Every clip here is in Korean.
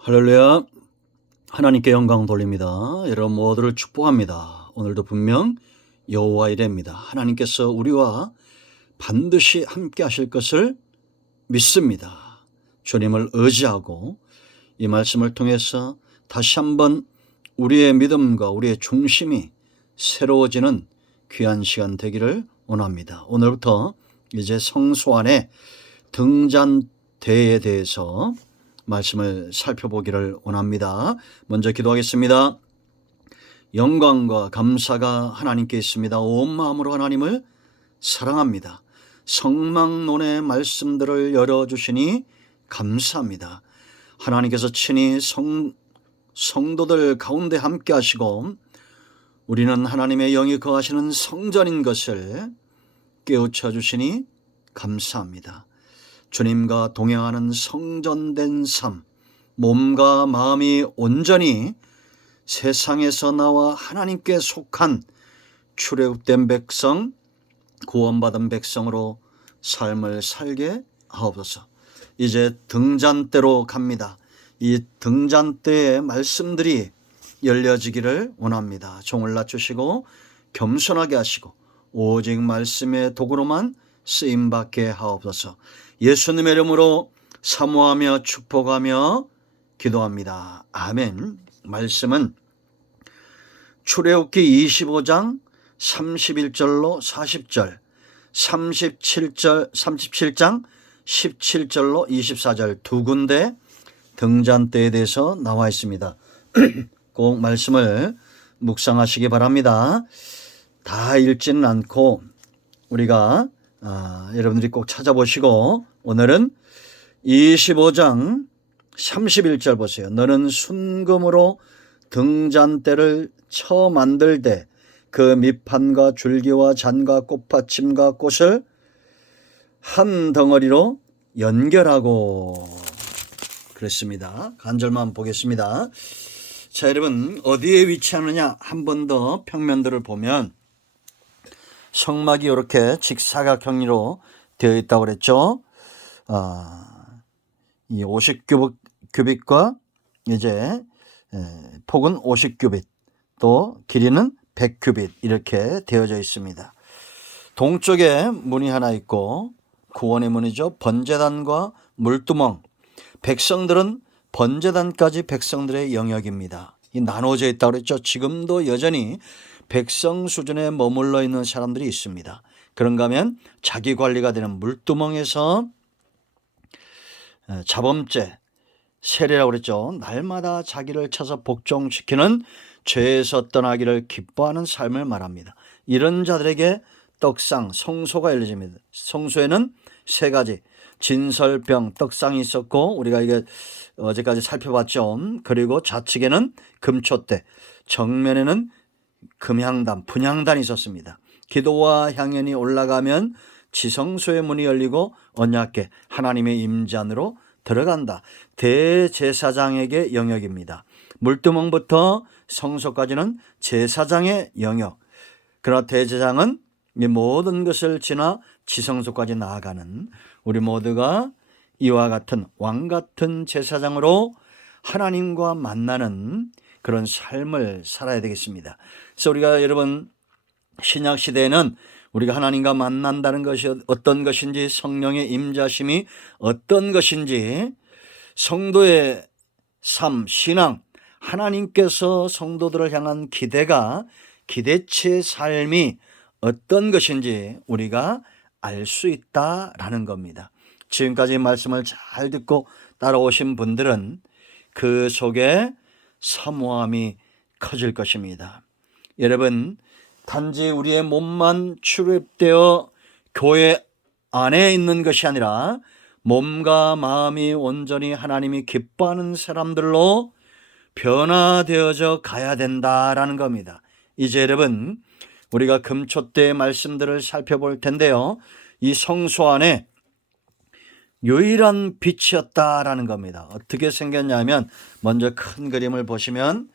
할렐루야. 하나님께 영광 돌립니다. 여러분 모두를 축복합니다. 오늘도 분명 여호와 이레입니다. 하나님께서 우리와 반드시 함께 하실 것을 믿습니다. 주님을 의지하고 이 말씀을 통해서 다시 한번 우리의 믿음과 우리의 중심이 새로워지는 귀한 시간 되기를 원합니다. 오늘부터 이제 성소 안에 등잔대에 대해서 말씀을 살펴보기를 원합니다. 먼저 기도하겠습니다. 영광과 감사가 하나님께 있습니다. 온 마음으로 하나님을 사랑합니다. 성막론의 말씀들을 열어주시니 감사합니다. 하나님께서 친히 성도들 가운데 함께 하시고 우리는 하나님의 영이 거하시는 성전인 것을 깨우쳐 주시니 감사합니다. 주님과 동행하는 성전된 삶, 몸과 마음이 온전히 세상에서 나와 하나님께 속한 출애굽된 백성, 구원받은 백성으로 삶을 살게 하옵소서. 이제 등잔대로 갑니다. 이 등잔대의 말씀들이 열려지기를 원합니다. 종을 낮추시고 겸손하게 하시고 오직 말씀의 도구로만 쓰임받게 하옵소서. 예수님의 이름으로 사모하며 축복하며 기도합니다. 아멘. 말씀은 출애굽기 25장 31절로 40절, 37장 17절로 24절 두 군데 등잔대에 대해서 나와 있습니다. 꼭 말씀을 묵상하시기 바랍니다. 다 읽지는 않고 우리가 여러분들이 꼭 찾아보시고 오늘은 25장 31절 보세요. 너는 순금으로 등잔대를 쳐 만들되 그 밑판과 줄기와 잔과 꽃받침과 꽃을 한 덩어리로 연결하고 그랬습니다. 간절만 보겠습니다. 자, 여러분 어디에 위치하느냐 한 번 더 평면들을 보면 성막이 이렇게 직사각형으로 되어 있다고 그랬죠. 이 50규빗과 이제 폭은 50규빗 또 길이는 100규빗 이렇게 되어져 있습니다. 동쪽에 문이 하나 있고 구원의 문이죠. 번제단과 물두멍. 백성들은 번제단까지 백성들의 영역입니다. 이 나눠져 있다고 그랬죠. 지금도 여전히 백성 수준에 머물러 있는 사람들이 있습니다. 그런가 하면 자기 관리가 되는 물두멍에서 자범죄, 세례라고 그랬죠. 날마다 자기를 쳐서 복종시키는 죄에서 떠나기를 기뻐하는 삶을 말합니다. 이런 자들에게 떡상, 성소가 열려집니다. 성소에는 세 가지 진설병, 떡상이 있었고 우리가 이게 어제까지 살펴봤죠. 그리고 좌측에는 금촛대, 정면에는 금향단, 분향단이 있었습니다. 기도와 향연이 올라가면 지성소의 문이 열리고 언약궤 하나님의 임재 안으로 들어간다. 대제사장에게 영역입니다. 물두멍부터 성소까지는 제사장의 영역. 그러나 대제사장은 이 모든 것을 지나 지성소까지 나아가는 우리 모두가 이와 같은 왕 같은 제사장으로 하나님과 만나는 그런 삶을 살아야 되겠습니다. 그래서 우리가 여러분 신약 시대에는 우리가 하나님과 만난다는 것이 어떤 것인지 성령의 임자심이 어떤 것인지 성도의 삶, 신앙, 하나님께서 성도들을 향한 기대치의 삶이 어떤 것인지 우리가 알 수 있다라는 겁니다. 지금까지 말씀을 잘 듣고 따라오신 분들은 그 속에 사모함이 커질 것입니다. 여러분 단지 우리의 몸만 출입되어 교회 안에 있는 것이 아니라 몸과 마음이 온전히 하나님이 기뻐하는 사람들로 변화되어져 가야 된다라는 겁니다. 이제 여러분 우리가 금촛대의 말씀들을 살펴볼 텐데요. 이 성소 안에 유일한 빛이었다라는 겁니다. 어떻게 생겼냐면 먼저 큰 그림을 보시면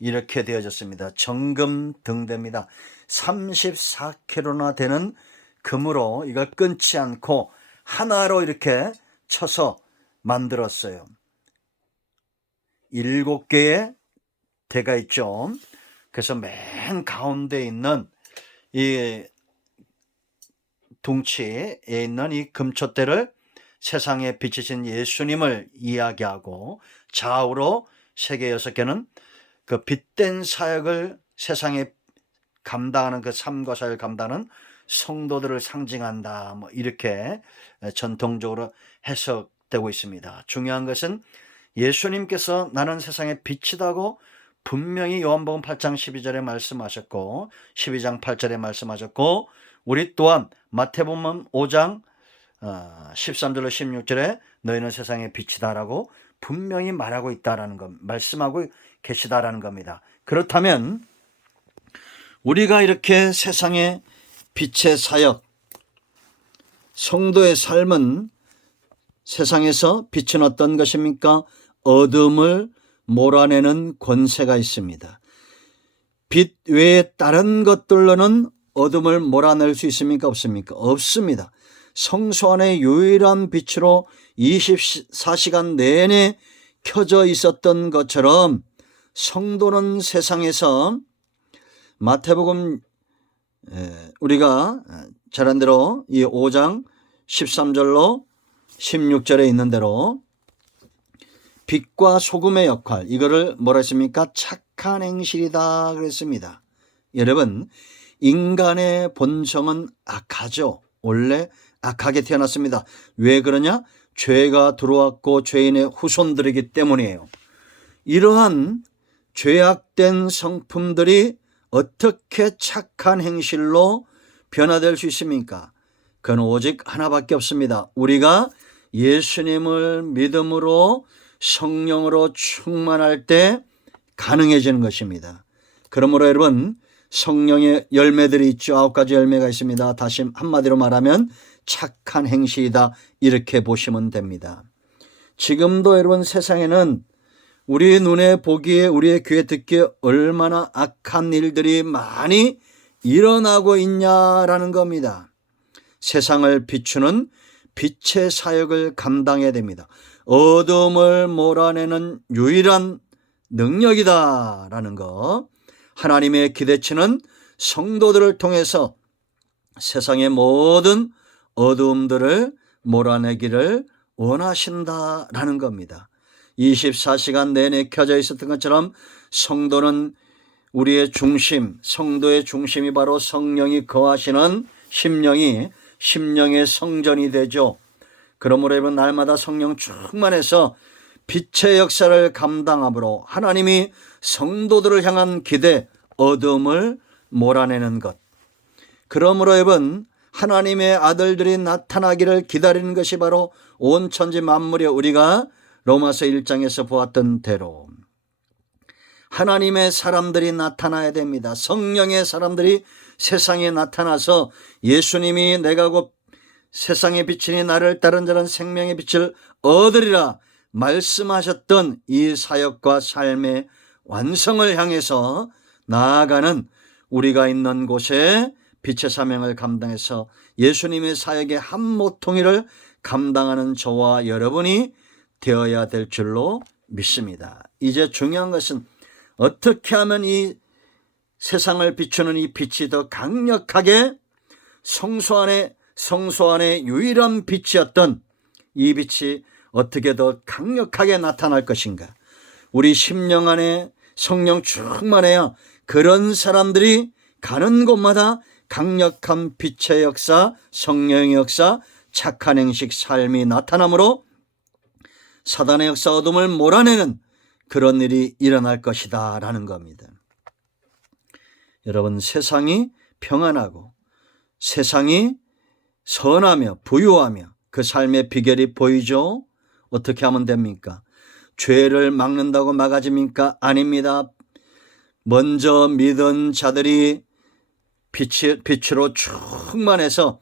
이렇게 되어졌습니다. 정금 등대입니다. 34kg나 되는 금으로 이걸 끊지 않고 하나로 이렇게 쳐서 만들었어요. 7개의 대가 있죠. 그래서 맨 가운데 있는 이 둥치에 있는 이 금촛대를 세상에 비치신 예수님을 이야기하고, 좌우로 세계 6개는 그 빛된 사역을 세상에 감당하는, 그 삶과 사역을 감당하는 성도들을 상징한다, 뭐 이렇게 전통적으로 해석되고 있습니다. 중요한 것은 예수님께서 나는 세상의 빛이다고 분명히 요한복음 8장 12절에 말씀하셨고, 12장 8절에 말씀하셨고, 우리 또한 마태복음 5장 13절로 16절에 너희는 세상의 빛이다라고 분명히 말하고 있다라는 것, 말씀하고 계시다라는 겁니다. 그렇다면 우리가 이렇게 세상의 빛의 사역, 성도의 삶은 세상에서 빛은 어떤 것입니까? 어둠을 몰아내는 권세가 있습니다. 빛 외에 다른 것들로는 어둠을 몰아낼 수 있습니까? 없습니까? 없습니다. 성소 안에 유일한 빛으로 24시간 내내 켜져 있었던 것처럼 성도는 세상에서 마태복음 우리가 잘 안 대로 이 5장 13절로 16절에 있는 대로 빛과 소금의 역할, 이거를 뭐라 했습니까? 착한 행실이다 그랬습니다. 여러분, 인간의 본성은 악하죠. 원래 악하게 태어났습니다. 왜 그러냐? 죄가 들어왔고 죄인의 후손들이기 때문이에요. 이러한 죄악된 성품들이 어떻게 착한 행실로 변화될 수 있습니까? 그건 오직 하나밖에 없습니다. 우리가 예수님을 믿음으로 성령으로 충만할 때 가능해지는 것입니다. 그러므로 여러분, 성령의 열매들이 있죠. 9가지 열매가 있습니다. 다시 한마디로 말하면 착한 행실이다, 이렇게 보시면 됩니다. 지금도 여러분 세상에는 우리 눈에 보기에, 우리의 귀에 듣기에 얼마나 악한 일들이 많이 일어나고 있냐라는 겁니다. 세상을 비추는 빛의 사역을 감당해야 됩니다. 어둠을 몰아내는 유일한 능력이다라는 것, 하나님의 기대치는 성도들을 통해서 세상의 모든 어두움들을 몰아내기를 원하신다라는 겁니다. 24시간 내내 켜져 있었던 것처럼 성도는 우리의 중심, 성도의 중심이 바로 성령이 거하시는 심령의 성전이 되죠. 그러므로 여러분, 날마다 성령 충만해서 빛의 역사를 감당함으로 하나님이 성도들을 향한 기대, 어둠을 몰아내는 것, 그러므로 여러분, 하나님의 아들들이 나타나기를 기다리는 것이 바로 온 천지 만물에 우리가 로마서 1장에서 보았던 대로 하나님의 사람들이 나타나야 됩니다. 성령의 사람들이 세상에 나타나서 예수님이 내가 곧 세상의 빛이니 나를 따른 자는 생명의 빛을 얻으리라 말씀하셨던 이 사역과 삶의 완성을 향해서 나아가는, 우리가 있는 곳에 빛의 사명을 감당해서 예수님의 사역의 한 모퉁이를 감당하는 저와 여러분이 되어야 될 줄로 믿습니다. 이제 중요한 것은 어떻게 하면 이 세상을 비추는 이 빛이 더 강력하게 성소 안에 유일한 빛이었던 이 빛이 어떻게 더 강력하게 나타날 것인가. 우리 심령 안에 성령 충만해야 그런 사람들이 가는 곳마다 강력한 빛의 역사, 성령의 역사, 착한 행식, 삶이 나타나므로 사단의 역사, 어둠을 몰아내는 그런 일이 일어날 것이다 라는 겁니다. 여러분, 세상이 평안하고 세상이 선하며 부유하며 그 삶의 비결이 보이죠? 어떻게 하면 됩니까? 죄를 막는다고 막아집니까? 아닙니다. 먼저 믿은 자들이 빛으로 충만해서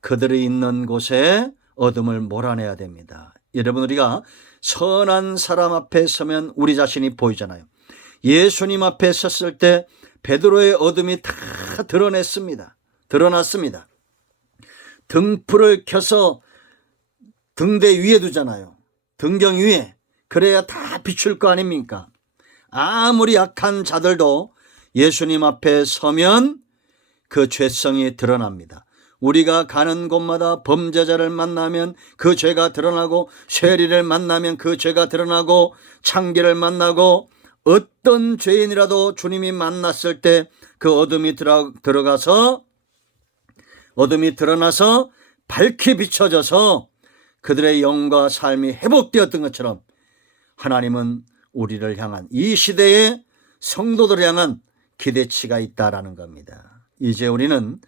그들이 있는 곳에 어둠을 몰아내야 됩니다. 여러분, 우리가 선한 사람 앞에 서면 우리 자신이 보이잖아요. 예수님 앞에 섰을 때 베드로의 어둠이 다 드러났습니다. 등불을 켜서 등대 위에 두잖아요. 등경 위에. 그래야 다 비출 거 아닙니까? 아무리 약한 자들도 예수님 앞에 서면 그 죄성이 드러납니다. 우리가 가는 곳마다 범죄자를 만나면 그 죄가 드러나고, 세리를 만나면 그 죄가 드러나고, 창기를 만나고, 어떤 죄인이라도 주님이 만났을 때 그 어둠이 드러나서 밝히 비춰져서 그들의 영과 삶이 회복되었던 것처럼, 하나님은 우리를 향한, 이 시대의 성도들을 향한 기대치가 있다라는 겁니다. 이제 우리는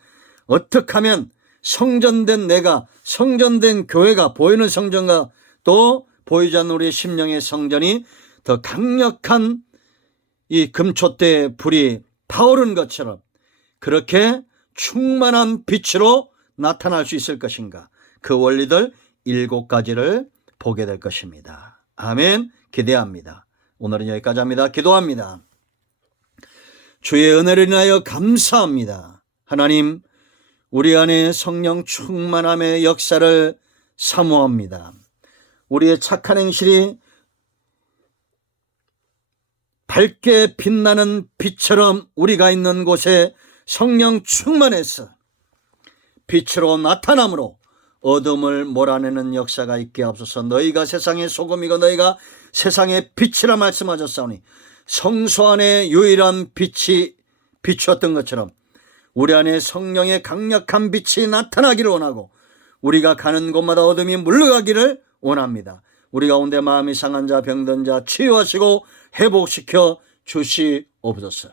어떻게 하면 성전된 내가, 성전된 교회가, 보이는 성전과 또 보이지 않는 우리의 심령의 성전이 더 강력한 이 금촛대의 불이 타오른 것처럼 그렇게 충만한 빛으로 나타날 수 있을 것인가, 그 원리들 7가지를 보게 될 것입니다. 아멘. 기대합니다. 오늘은 여기까지 합니다. 기도합니다. 주의 은혜를 인하여 감사합니다. 하나님, 우리 안에 성령 충만함의 역사를 사모합니다. 우리의 착한 행실이 밝게 빛나는 빛처럼 우리가 있는 곳에 성령 충만해서 빛으로 나타남으로 어둠을 몰아내는 역사가 있게 하옵소서. 너희가 세상의 소금이고 너희가 세상의 빛이라 말씀하셨사오니, 성소 안에 유일한 빛이 비추었던 것처럼 우리 안에 성령의 강력한 빛이 나타나기를 원하고, 우리가 가는 곳마다 어둠이 물러가기를 원합니다. 우리 가운데 마음이 상한 자, 병든 자 치유하시고 회복시켜 주시옵소서.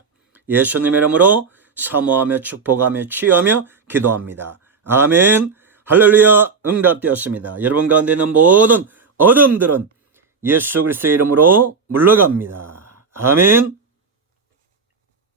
예수님의 이름으로 사모하며 축복하며 치유하며 기도합니다. 아멘. 할렐루야. 응답되었습니다. 여러분 가운데 있는 모든 어둠들은 예수 그리스도의 이름으로 물러갑니다. 아멘.